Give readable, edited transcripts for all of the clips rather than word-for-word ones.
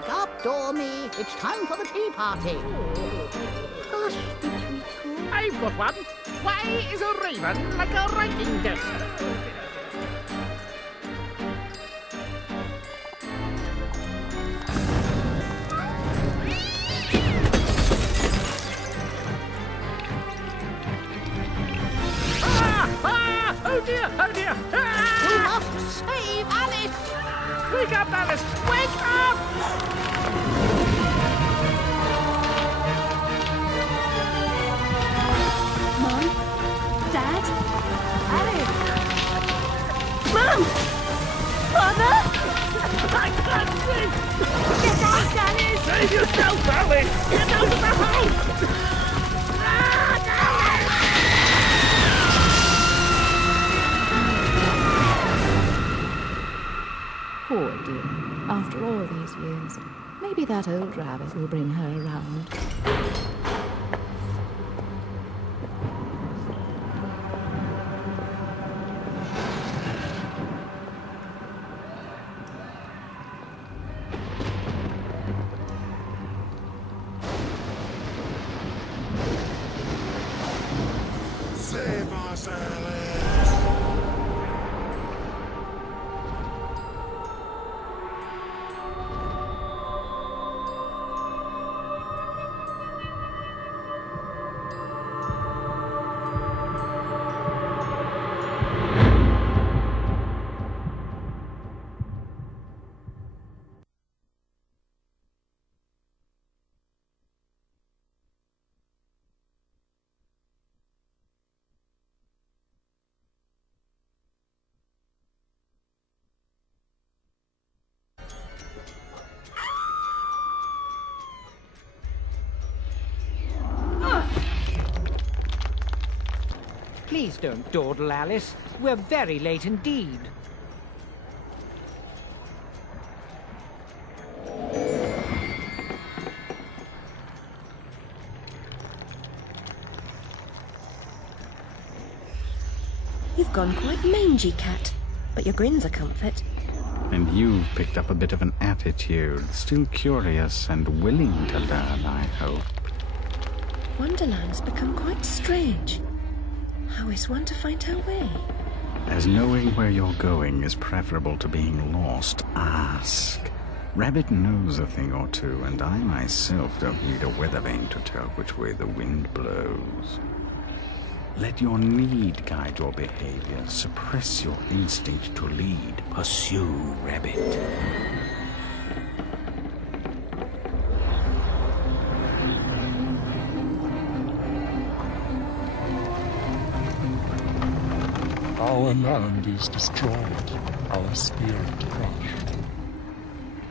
Wake up, Dormy. It's time for the tea party. Hush, Tweedle. I've got one. Why is a raven like a writing desk? Oh dear, oh dear! Ah! You must save Alice! Wake up, Alice! Wake up! Mom? Dad? Alice? Mom! Father? I can't see! Get out, Alice! Save yourself, Alice! Get out of the house! Poor dear. After all these years, maybe that old rabbit will bring her around. Save us, Alice! Please don't dawdle, Alice. We're very late indeed. You've gone quite mangy, Cat, but your grin's a comfort. And you've picked up a bit of an attitude, still curious and willing to learn, I hope. Wonderland's become quite strange. How is one to find her way? As knowing where you're going is preferable to being lost, ask. Rabbit knows a thing or two, and I myself don't need a weather vane to tell which way the wind blows. Let your need guide your behavior. Suppress your instinct to lead. Pursue, Rabbit. Our land is destroyed, our spirit crushed.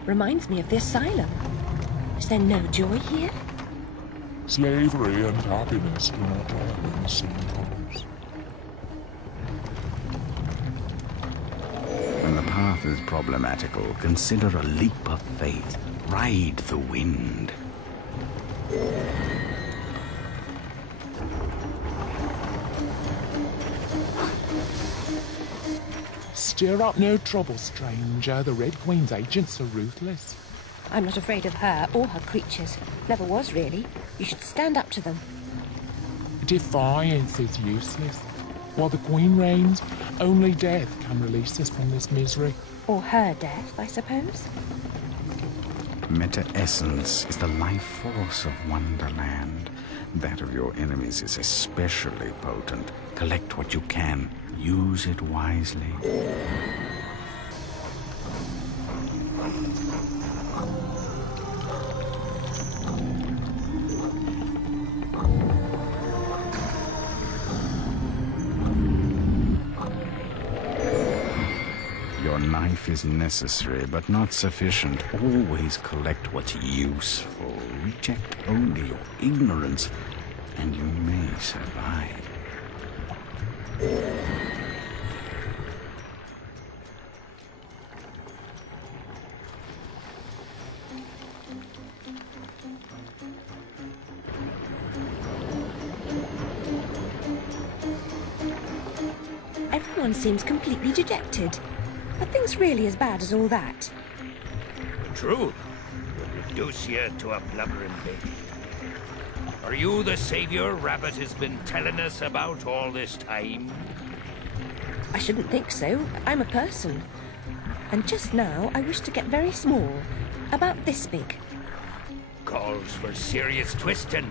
Reminds me of the asylum. Is there no joy here? Slavery and happiness do not always synchronize. When the path is problematical, consider a leap of faith. Ride the wind. Stir up no trouble, stranger. The Red Queen's agents are ruthless. I'm not afraid of her or her creatures. Never was, really. You should stand up to them. Defiance is useless. While the Queen reigns, only death can release us from this misery. Or her death, I suppose. Meta-essence is the life force of Wonderland. That of your enemies is especially potent. Collect what you can. Use it wisely. Your knife is necessary, but not sufficient. Always collect what's useful. Reject only your ignorance, and you may survive. Everyone seems completely dejected. Are things really as bad as all that? True. will reduce you to a blubbering baby. Are you the savior Rabbit has been telling us about all this time? I shouldn't think so. I'm a person. And just now, I wish to get very small. About this big. Calls for serious twisting.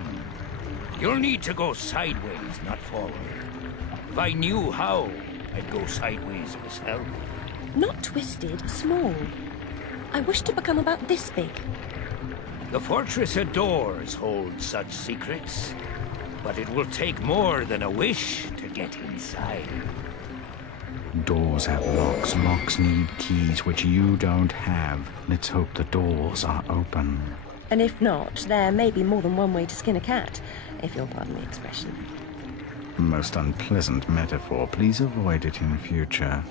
You'll need to go sideways, not forward. If I knew how, I'd go sideways myself. Not twisted, small. I wish to become about this big. The Fortress of Doors holds such secrets, but it will take more than a wish to get inside. Doors have locks. Locks need keys, which you don't have. Let's hope the doors are open. And if not, there may be more than one way to skin a cat, if you'll pardon the expression. Most unpleasant metaphor. Please avoid it in future.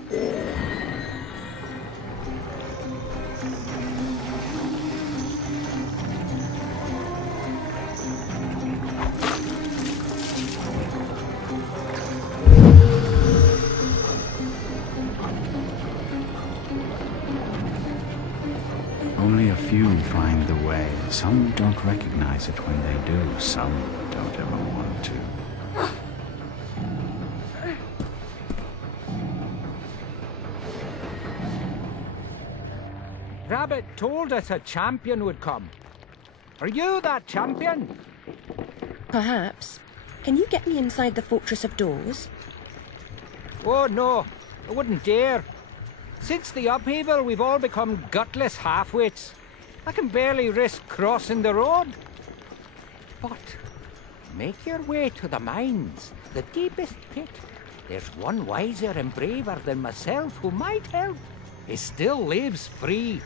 Only a few find the way. Some don't recognize it when they do. Some don't ever want to. Rabbit told us a champion would come. Are you that champion? Perhaps. Can you get me inside the Fortress of Doors? Oh, no. I wouldn't dare. Since the upheaval, we've all become gutless half-wits. I can barely risk crossing the road. But make your way to the mines, the deepest pit. There's one wiser and braver than myself who might help. He still lives free.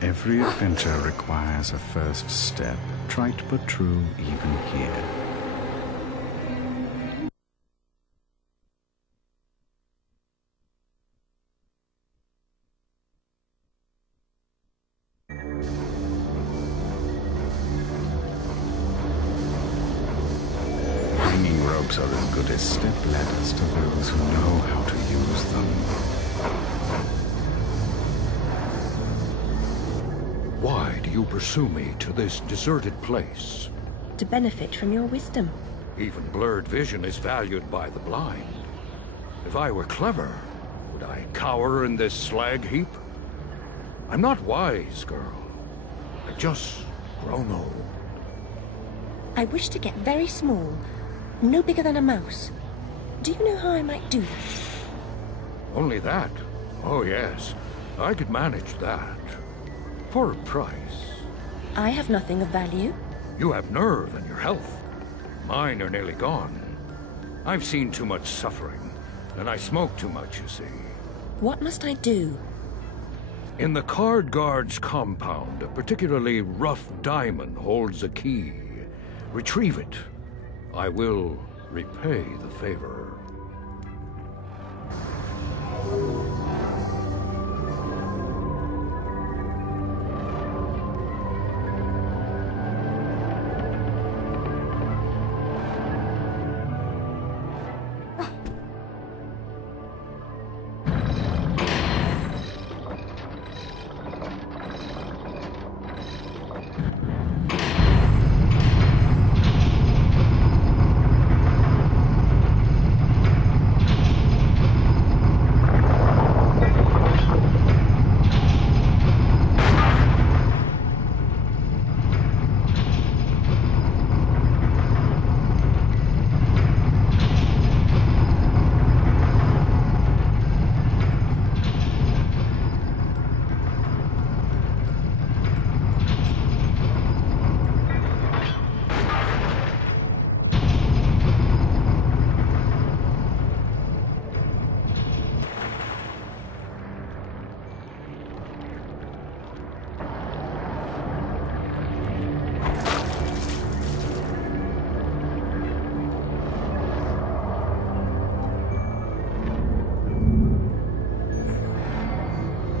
Every adventure requires a first step. Trite but true even here. Hanging ropes are as good as step ladders to those who know how to use them. Why do you pursue me to this deserted place? To benefit from your wisdom. Even blurred vision is valued by the blind. If I were clever, would I cower in this slag heap? I'm not wise, girl. I've just grown old. I wish to get very small, no bigger than a mouse. Do you know how I might do that? Only that? Oh, yes. I could manage that. For a price. I have nothing of value. You have nerve and your health. Mine are nearly gone. I've seen too much suffering, and I smoke too much, you see. What must I do? In the Card Guard's compound, a particularly rough diamond holds a key. Retrieve it. I will repay the favor.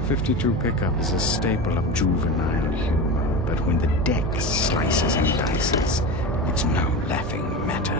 .52 pickup is a staple of juvenile humor, but when the deck slices and dices, it's no laughing matter.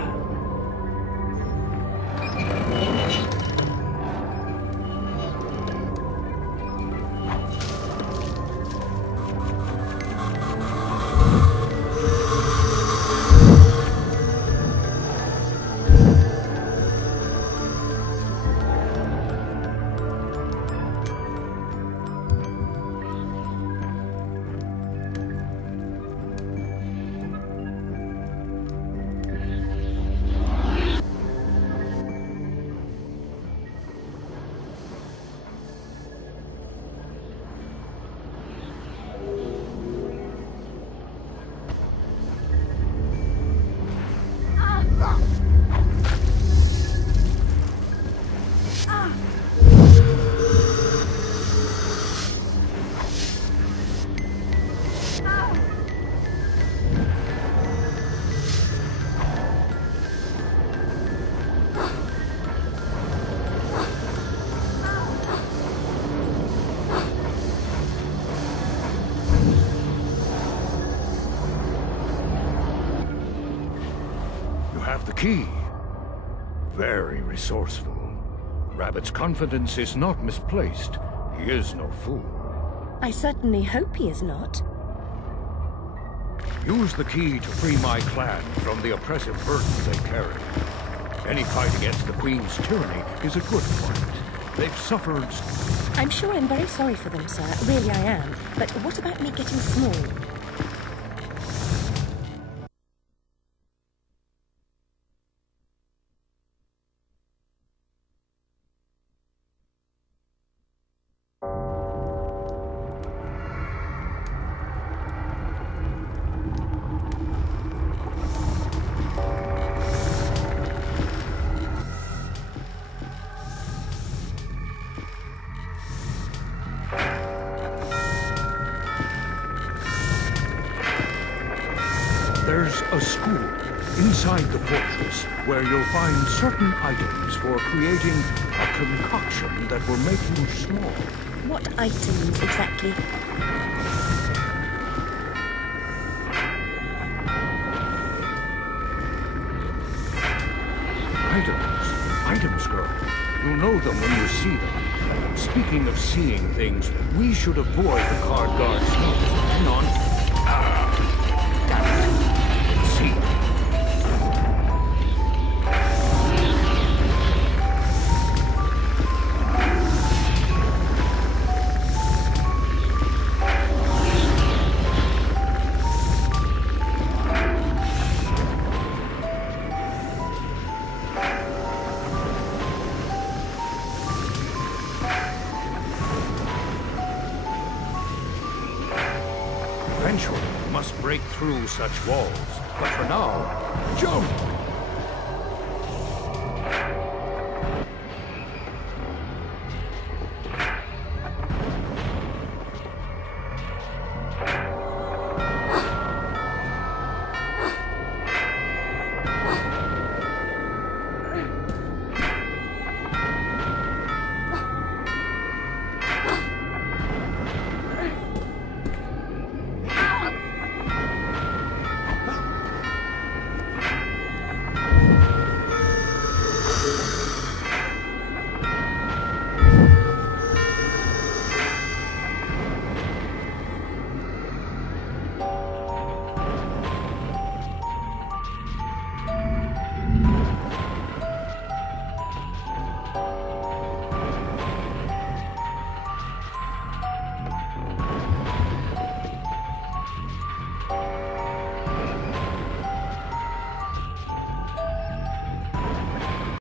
You have the key. Very resourceful. Rabbit's confidence is not misplaced. He is no fool. I certainly hope he is not. Use the key to free my clan from the oppressive burden they carry. Any fight against the Queen's tyranny is a good fight. They've suffered... I'm sure I'm very sorry for them, sir. Really I am. But what about me getting small? There's a school inside the fortress where you'll find certain items for creating a concoction that will make you small. What items exactly? Items, girl. You'll know them when you see them. Speaking of seeing things, we should avoid the card guard's nose. Hang on. Got it. See. Eventually, we must break through such walls. But for now, jump!